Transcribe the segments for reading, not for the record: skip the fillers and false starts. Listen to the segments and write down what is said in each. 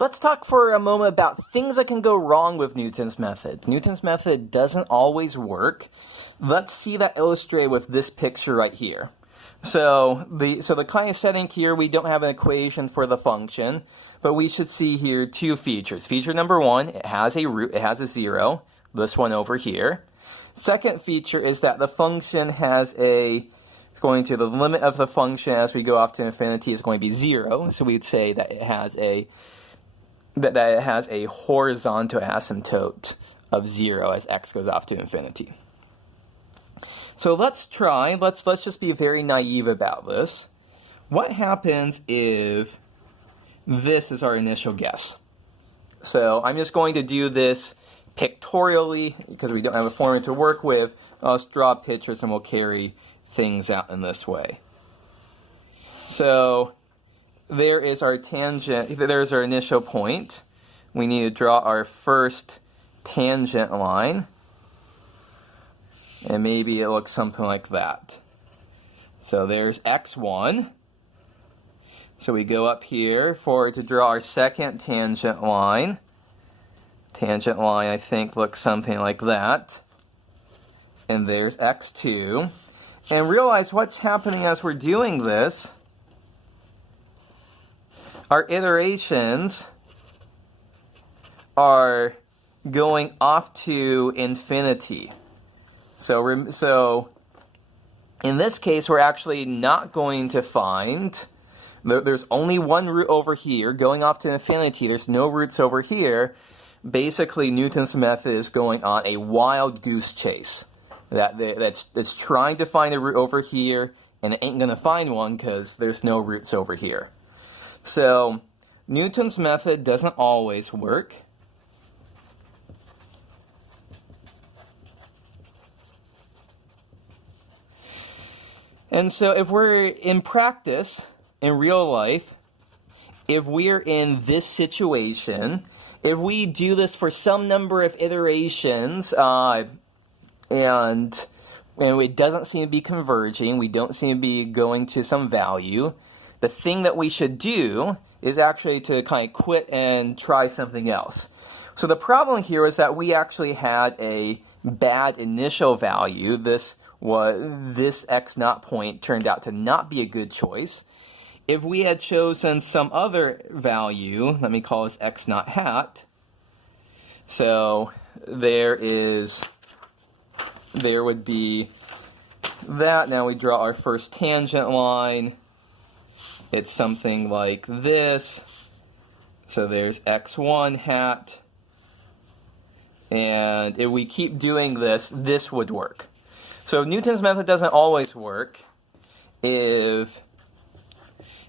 Let's talk for a moment about things that can go wrong with Newton's method. Newton's method doesn't always work. Let's see that illustrated with this picture right here. So the kind of setting here, we don't have an equation for the function, but we should see here two features. Feature number one, it has a root, it has a 0, this one over here. Second feature is that the function has going to the limit of the function as we go off to infinity is going to be 0, so we'd say that it has a horizontal asymptote of 0 as x goes off to infinity. So let's just be very naive about this. What happens if this is our initial guess? So I'm just going to do this pictorially because we don't have a formula to work with. I'll just draw pictures and we'll carry things out in this way. So there is our tangent, there's our initial point. We need to draw our first tangent line. And maybe it looks something like that. So there's x1. So we go up here to draw our second tangent line. Tangent line, I think, looks something like that. And there's x2. And realize what's happening as we're doing this. Our iterations are going off to infinity. So in this case, we're actually not going to find, there's only one root over here going off to infinity. There's no roots over here. Basically, Newton's method is going on a wild goose chase. That's trying to find a root over here, and it ain't going to find one because there's no roots over here. So Newton's method doesn't always work. And so if we're in practice, in real life, if we're in this situation, if we do this for some number of iterations, and it doesn't seem to be converging, we don't seem to be going to some value, the thing that we should do is actually to kind of quit and try something else. So the problem here is that we actually had a bad initial value. This x0 point turned out to not be a good choice. If we had chosen some other value, let me call this x0 hat. So there would be that. Now we draw our first tangent line. It's something like this. So there's x1 hat. And if we keep doing this, this would work. So Newton's method doesn't always work if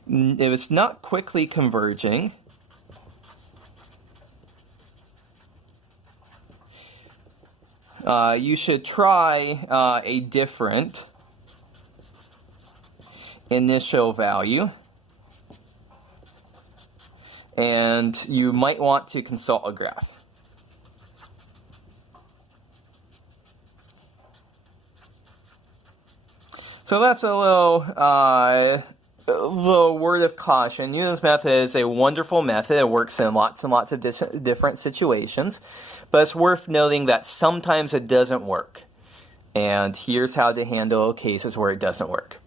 it's not quickly converging. You should try a different initial value. And you might want to consult a graph. So that's a little word of caution. Newton's method is a wonderful method. It works in lots and lots of different situations. But it's worth noting that sometimes it doesn't work. And here's how to handle cases where it doesn't work.